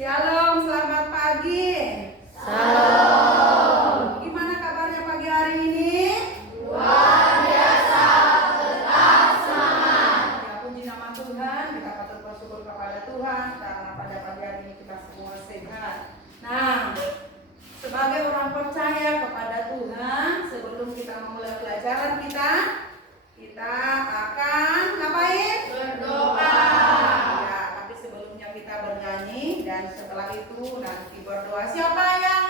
Shalom, selamat pagi. Shalom. Gimana kabarnya pagi hari ini? Luar biasa, tetap semangat. Ya, puji nama Tuhan, kita patut bersyukur kepada Tuhan karena pada pagi hari ini kita semua sehat. Nah, sebagai orang percaya kepada Tuhan, sebelum kita memulai pelajaran kita akan ngapain? Berdoa. Ya, tapi sebelumnya kita bernyanyi dan setelah itu nanti berdoa. Siapa yang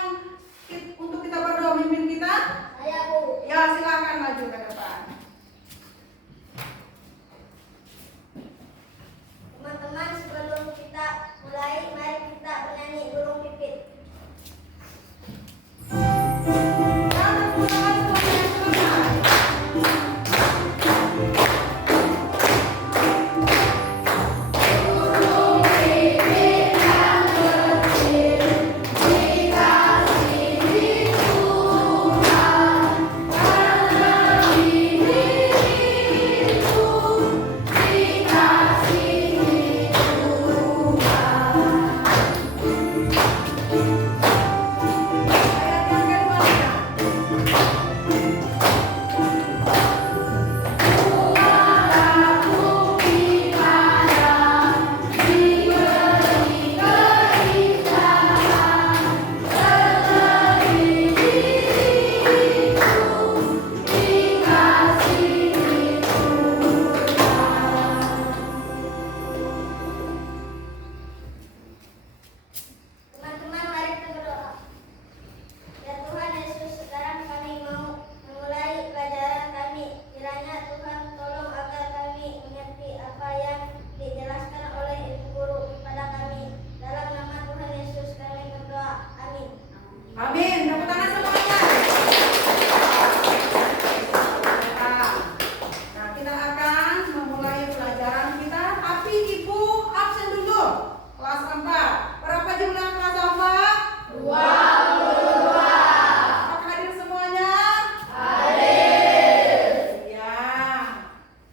untuk kita berdoa mimpin kita? Saya, Bu. Ya, silakan maju ke depan. Teman-teman, sebelum kita mulai, mari kita bernyanyi burung pipit. Dan permulaan semuanya selesai. Ayat yang kedua. Teman-teman, mari kita berdoa. Ya Tuhan Yesus, sekarang kami mau memulai pelajaran kami. Kiranya Tuhan tolong agar kami mengerti apa yang dijelaskan oleh Ibu Guru kepada kami. Dalam nama Tuhan Yesus kami berdoa. Amin. Amin. Tepuk tangan semuanya. Nah, kita akan memulai pelajaran kita, tapi Ibu absen dulu. Kelas 4. Berapa jumlah kelas 4? 22. Apakah hadir semuanya? Hadir. Ya.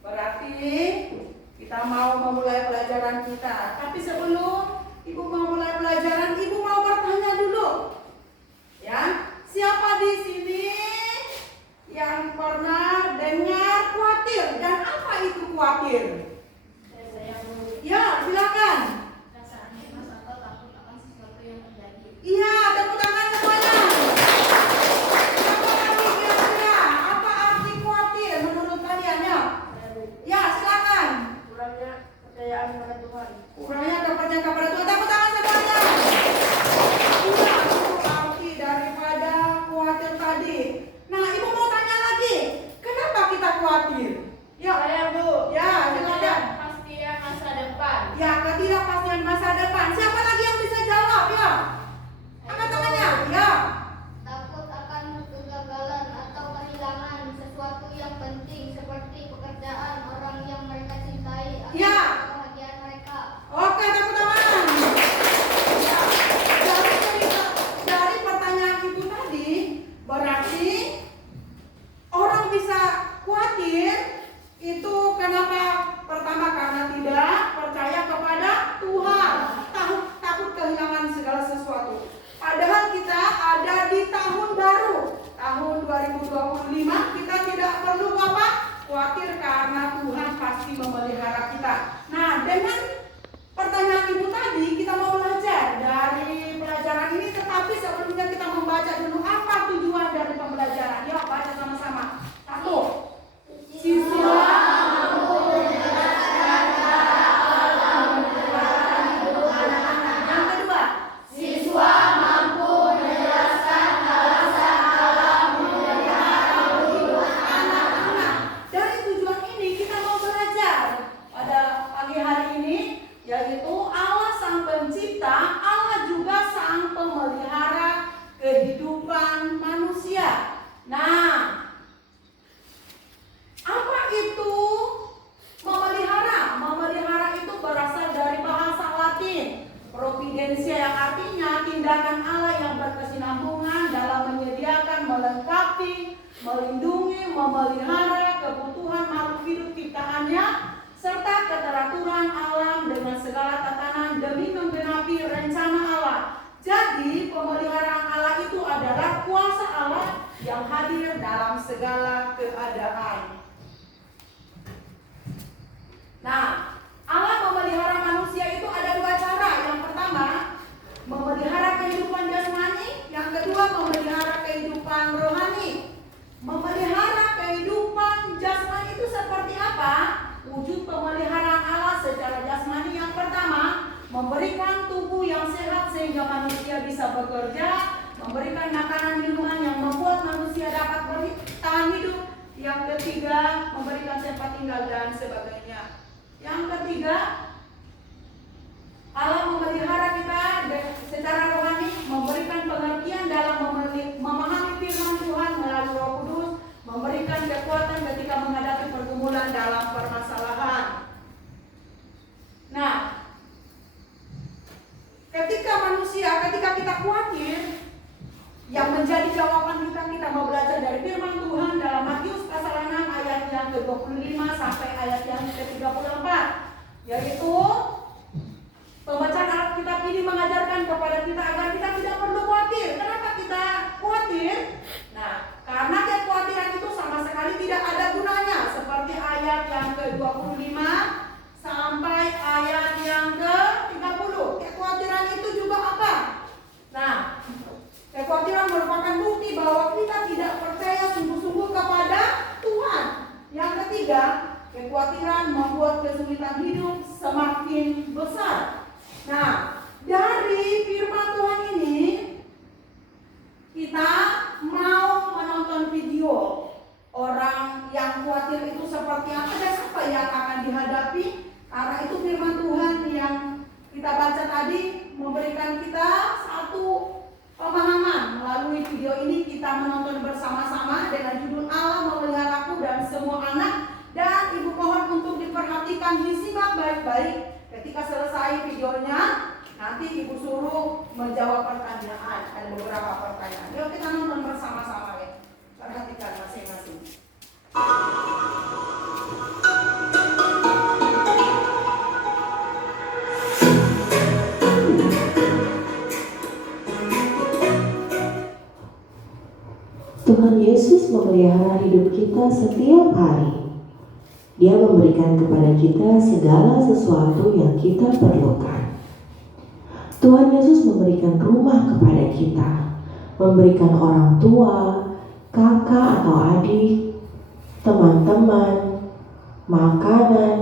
Berarti kita mau memulai pelajaran kita. Tapi sebelum Ibu mau mulai pelajaran, Ibu mau bertanya dulu. Ya, siapa di sini yang pernah dengar khawatir dan apa itu khawatir? Ya, silakan. Rasa cemas atau takut akan sesuatu yang terjadi. Iya, tepuk tangan semuanya. Siapa lagi kira-kira? Apa arti khawatir menurut kalian ya? Ya, silakan. Kurangnya kepercayaan pada Tuhan. Kurangnya kepercayaan kepada Tuhan. Tepuk tangan semuanya. Iya, itu arti daripada khawatir tadi. Nah, Ibu mau tanya lagi. Kenapa kita khawatir? Ya, Bu. ya, silakan. Pastinya masa depan. Ya, ketidakpastian masa depan. Siapa lagi yang bisa jawab ya? Angkat tangannya. Ya. Takut akan kegagalan atau kehilangan sesuatu yang penting seperti pekerjaan, orang yang mereka cintai, atau Ya. kebahagiaan mereka. Oke, tepuk tangan. Ya. Dari pertanyaan Ibu tadi, berarti orang bisa khawatir itu kenapa? Pertama karena tidak percaya kepada Tuhan, takut kehilangan segala sesuatu. Padahal kita ada di tahun baru, tahun 2025, kita tidak perlu apa? Khawatir karena Tuhan pasti memelihara kita. Nah, dengan pertanyaan Ibu tadi, kita mau belajar dari pelajaran ini, tetapi sebelumnya kita membaca dulu apa tujuan dari pembelajaran. Yuk, baca sama-sama. 1. Siswa yang kedua, Siswa mampu menjelaskan alasan anak-anak. Dari tujuan ini kita mau belajar pada pagi hari ini, yaitu Allah Sang Pencipta, Allah juga Sang Pemelihara kehidupan manusia. Nah, apa itu memelihara? Memelihara itu berasal dari bahasa Latin providensia, yang artinya tindakan Allah yang berkesinambungan dalam menyediakan, melengkapi, melindungi, memelihara kebutuhan makhluk hidup ciptaannya, serta keteraturan alam dengan segala tatanan demi menggenapi rencana yang hadir dalam segala keadaan. Nah, Allah memelihara manusia itu ada dua cara. Yang pertama, memelihara kehidupan jasmani. Yang kedua, memelihara kehidupan rohani. Memelihara kehidupan jasmani itu seperti apa? Wujud pemeliharaan Allah secara jasmani yang pertama, memberikan tubuh yang sehat sehingga manusia bisa bekerja, memberikan makanan minuman yang membuat manusia dapat bertahan hidup. Yang ketiga, memberikan tempat tinggal dan sebagainya. Yang ketiga, Allah memelihara kita secara rohani, memberikan pengertian dalam memahami firman Tuhan melalui Roh Kudus, memberikan kekuatan ketika menghadapi pergumulan dalam permasalahan. Nah, ketika kita khawatir, yang menjadi jawaban kita mau belajar dari firman Tuhan dalam Matius pasal 6 ayat yang ke-25 sampai ayat yang ke-34, yaitu pembacaan Alkitab ini mengajarkan kepada kita agar kita tidak perlu khawatir. Kenapa kita khawatir? Nah, karena kekhawatiran itu sama sekali tidak ada gunanya. Seperti ayat yang ke-25 sampai ayat yang ke-30. Kekhawatiran itu juga apa? Nah, kekhawatiran merupakan bukti bahwa kita tidak percaya sungguh-sungguh kepada Tuhan. Yang ketiga, kekhawatiran membuat kesulitan hidup semakin besar. Nah, dari firman Tuhan ini kita mau menonton video orang yang khawatir itu seperti apa dan apa yang akan dihadapi. Karena itu firman Tuhan yang kita baca tadi memberikan kita satu pemahaman. Melalui video ini kita menonton bersama-sama dengan judul Allah Memeliharaku dan Semua Anak. Dan ibu mohon untuk diperhatikan, disimak baik-baik. Ketika selesai videonya, nanti ibu suruh menjawab pertanyaan. Ada beberapa pertanyaan. Yuk kita nonton bersama-sama ya. Perhatikan masing-masing. Tuhan Yesus memelihara hidup kita setiap hari. Dia memberikan kepada kita segala sesuatu yang kita perlukan. Tuhan Yesus memberikan rumah kepada kita, memberikan orang tua, kakak atau adik, teman-teman, makanan,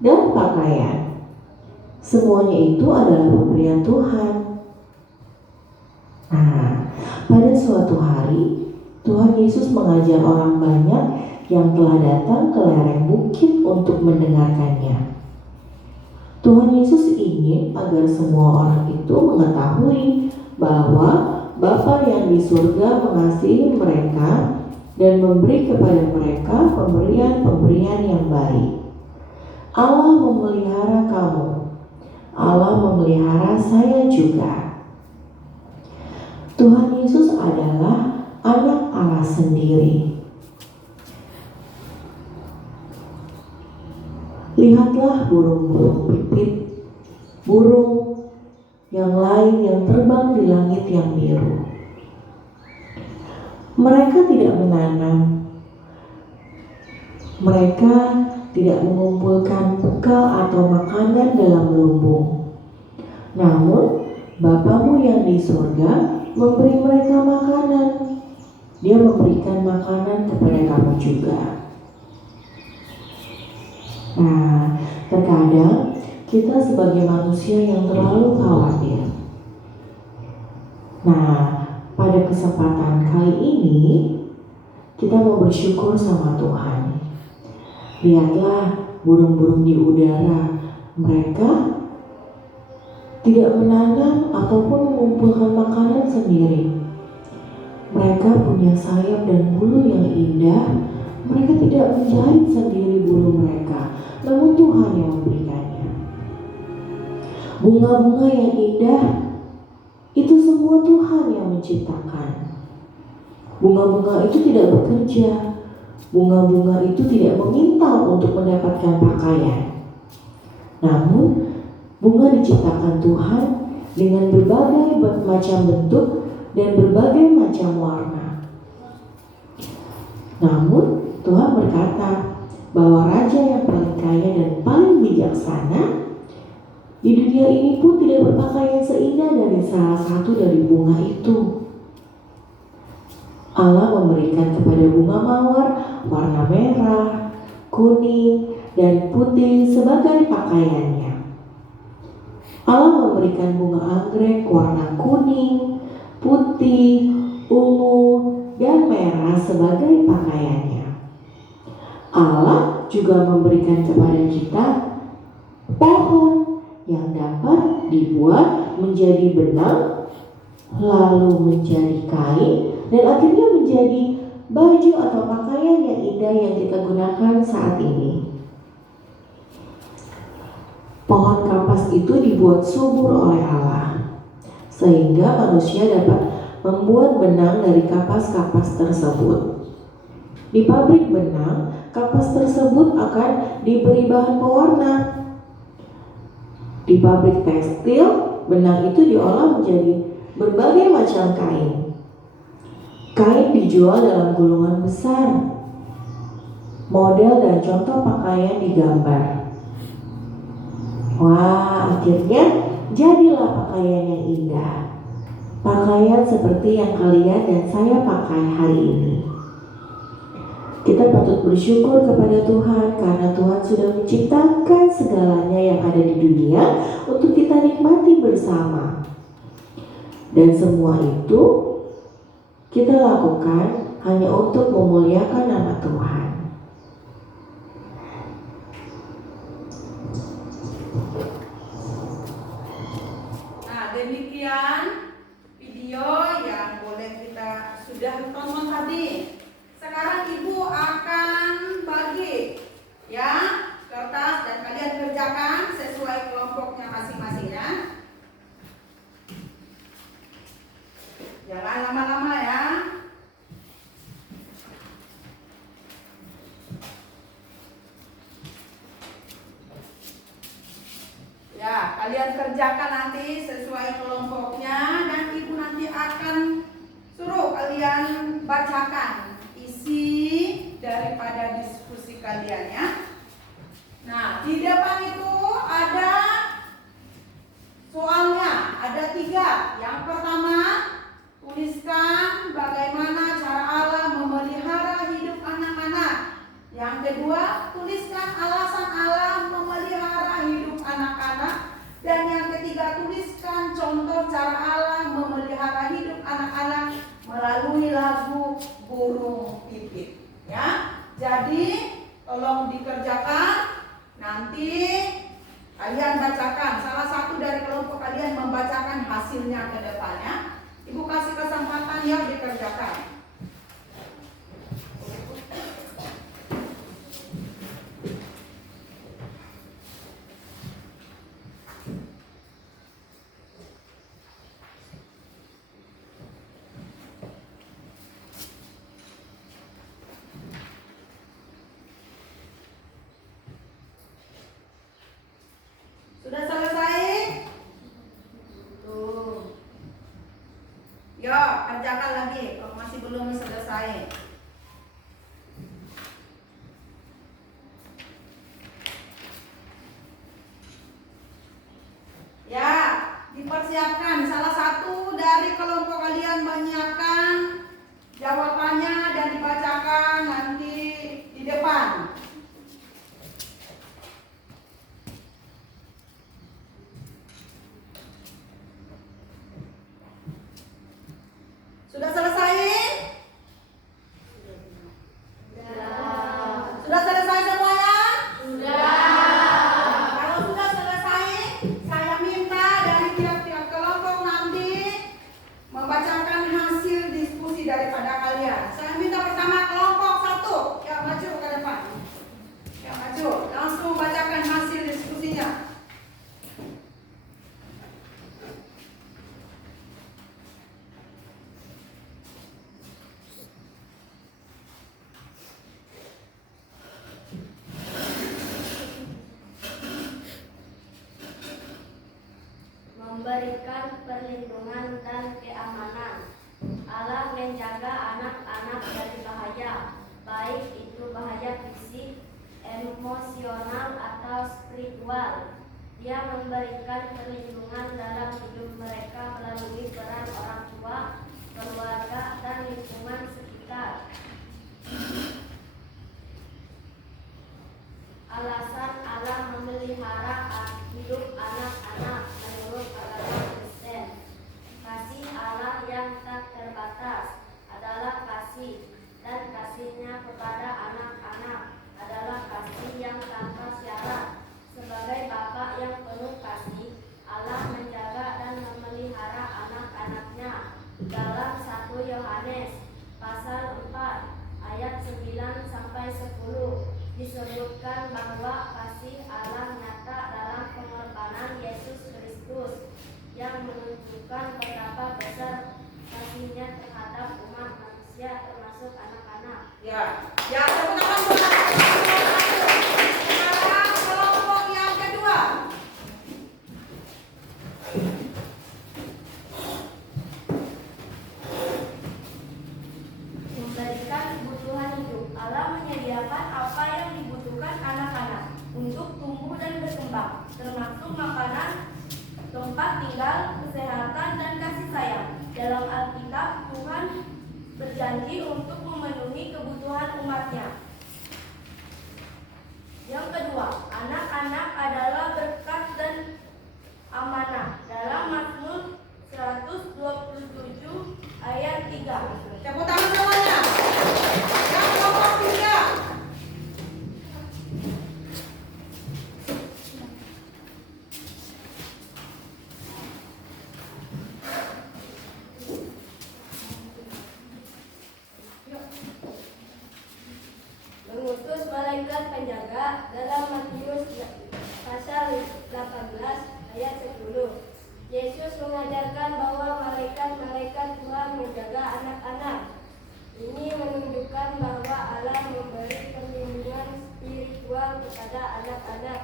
dan pakaian. Semuanya itu adalah pemberian Tuhan. Nah, pada suatu hari, Tuhan Yesus mengajar orang banyak yang telah datang ke lereng bukit untuk mendengarkannya. Tuhan Yesus ingin agar semua orang itu mengetahui bahwa Bapa yang di surga mengasihi mereka dan memberi kepada mereka pemberian-pemberian yang baik. Allah memelihara kamu. Allah memelihara saya juga. Tuhan Yesus adalah anak Allah sendiri. Lihatlah burung-burung pipit, burung yang lain yang terbang di langit yang biru. Mereka tidak menanam, mereka tidak mengumpulkan bekal atau makanan dalam lumbung. Namun, Bapamu yang di surga memberi mereka makanan. Dia memberikan makanan kepada kamu juga. Nah, terkadang kita sebagai manusia yang terlalu khawatir. Nah, pada kesempatan kali ini kita mau bersyukur sama Tuhan. Lihatlah burung-burung di udara. Mereka tidak menanam ataupun mengumpulkan makanan sendiri. Mereka punya sayap dan bulu yang indah. Mereka tidak menjahit sendiri bulu mereka, namun Tuhan yang memberikannya. Bunga-bunga yang indah, itu semua Tuhan yang menciptakan. Bunga-bunga itu tidak bekerja. Bunga-bunga itu tidak meminta untuk mendapatkan pakaian. Namun, bunga diciptakan Tuhan dengan berbagai macam bentuk dan berbagai macam warna. Namun Tuhan berkata bahwa raja yang paling kaya dan paling bijaksana di dunia ini pun tidak berpakaian seindah dari salah satu dari bunga itu. Allah memberikan kepada bunga mawar warna merah, kuning, dan putih sebagai pakaiannya. Allah memberikan bunga anggrek warna kuning, putih, ungu, dan merah sebagai pakaiannya. Allah juga memberikan kepada kita pohon yang dapat dibuat menjadi benang, lalu menjadi kain, dan akhirnya menjadi baju atau pakaian yang indah yang kita gunakan saat ini. Pohon kapas itu dibuat subur oleh Allah, sehingga manusia dapat membuat benang dari kapas-kapas tersebut. Di pabrik benang, kapas tersebut akan diberi bahan pewarna. Di pabrik tekstil, benang itu diolah menjadi berbagai macam kain. Kain dijual dalam gulungan besar. Model dan contoh pakaian digambar. Wah, akhirnya jadilah pakaian yang indah. Pakaian seperti yang kalian dan saya pakai hari ini. Kita patut bersyukur kepada Tuhan karena Tuhan sudah menciptakan segalanya yang ada di dunia untuk kita nikmati bersama. Dan semua itu kita lakukan hanya untuk memuliakan nama Tuhan. Nah, demikian video yang boleh kita sudah tonton tadi. Sekarang Ibu akan bagi ya kertas dan kalian kerjakan sesuai kelompoknya masing-masing ya. Jangan lama-lama ya. Ya, kalian kerjakan nanti sesuai kelompoknya dan Ibu nanti akan suruh kalian bacakan isi daripada diskusi kalian ya. Nah, di depan itu ada soalnya, ada 3. Yang pertama, tuliskan bagaimana cara Allah memelihara hidup anak-anak. Yang kedua, tuliskan alasan Allah memelihara hidup anak-anak. Dan yang ketiga, tuliskan contoh cara Allah memelihara hidup anak-anak melalui lagu burung pipit. Ya, jadi tolong dikerjakan. Nanti kalian bacakan. Salah satu dari kelompok kalian membacakan hasilnya ke depannya. Ibu kasih kesempatan ya dikerjakan. Sudah selesai? Tuh. Yo, kerjakan lagi kalau masih belum selesai. Ya, dipersiapkan. Salah satu dari kelompok kalian menyiapkan jawabannya dan dibacakan nanti di depan. Sudah selesai? Sudah selesai semuanya? Kalau sudah selesai, saya minta dari tiap-tiap kelompok nanti membacakan hasil diskusi daripada kalian. Saya minta pertama kelompok 1, ya maju ke depan. Ya maju, langsung bacakan hasil diskusinya. Memberikan perlindungan dan keamanan. Allah menjaga anak-anak dari bahaya. baik itu bahaya fisik, emosional, atau spiritual. Dia memberikan perlindungan dalam hidup mereka melalui peran orang tua, keluarga, dan lingkungan sekitar. Alasan Allah memelihara hidup anak-anak menurut agama Kristen. Kasih Allah yang tak terbatas adalah kasih, dan kasih-Nya kepada anak-anak adalah kasih yang tanpa syarat. Sebagai Bapa yang penuh kasih, Allah menjaga dan memelihara anak-anak-Nya. Dalam 1 Yohanes pasal 4 ayat 9 sampai 10 disebutkan bahwa kasih Allah nyata dalam pengorbanan Yesus Kristus yang menunjukkan betapa besar kasih-Nya terhadap umat manusia termasuk anak-anak. Ya, tepuk tangan buat sekarang kelompok yang kedua. Memberikan kebutuhan hidup. Allah menyediakan apa yang dibutuhkan anak-anak untuk tumbuh dan berkembang, termasuk makanan, tempat tinggal, kesehatan, dan kasih sayang. Dalam Alkitab, Tuhan berjanji untuk memenuhi kebutuhan umat-Nya. Yang kedua, anak-anak adalah berkat dan amanah. Dalam Mazmur 127 ayat 3. Tepuk tangan semuanya. Yang kelompok 3. Mengutus malaikat penjaga dalam Matius pasal 18 ayat 10. Yesus mengajarkan bahwa malaikat-malaikat Tuhan menjaga anak-anak. Ini menunjukkan bahwa Allah memberi perlindungan spiritual kepada anak-anak.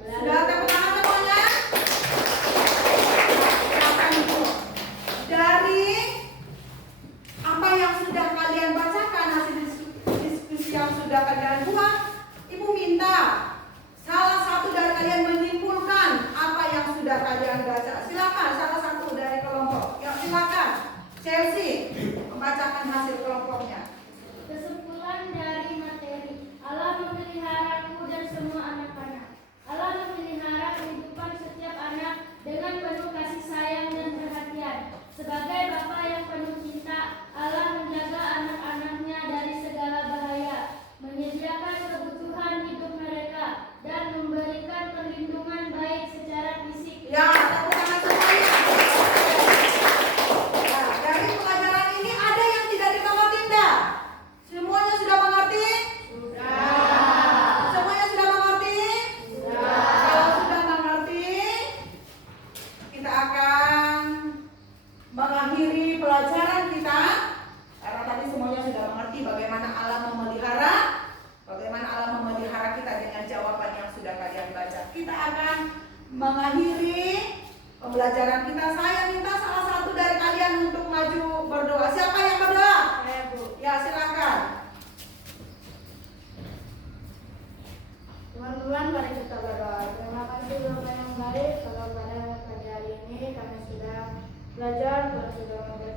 Sudah tepuk tangan semuanya. Silakan Ibu. Dari apa yang sudah kalian bacakan, hasil diskusi yang sudah kalian buat, Ibu minta salah satu dari kalian menyimpulkan apa yang sudah kalian baca. Silakan salah satu dari kelompok. Ya, silakan. Chelsea membacakan hasil kelompoknya. Kesimpulan dari materi, Allah memeliharaku dan semua anak-anak. Allah memelihara kehidupan setiap anak dengan penuh kasih sayang dan perhatian. Sebagai Bapa yang penuh cinta, Allah menjaga anak-anaknya dari segala bahaya, menyediakan kebutuhan hidup mereka, dan memberikan perlindungan baik secara fisik. Ya, tepuk tangan semuanya. Nah, dari pelajaran ini ada yang tidak dimengerti enggak? Semuanya sudah mengerti? Sudah. Semuanya sudah mengerti? Sudah. Kalau sudah mengerti, kita akan mengakhiri pelajaran kita. Karena tadi semuanya sudah mengerti bagaimana Allah memelihara, bagaimana Allah memelihara kita dengan jawaban yang sudah kalian baca. Kita akan mengakhiri pembelajaran kita. Saya minta salah satu dari kalian untuk maju berdoa. Siapa yang berdoa? Saya, Bu. Ya, silakan. Teman-teman, mari kita berdoa. Terima kasih Bapak yang baik, kalau pada pagi hari ini kami sudah belajar, sudah memberi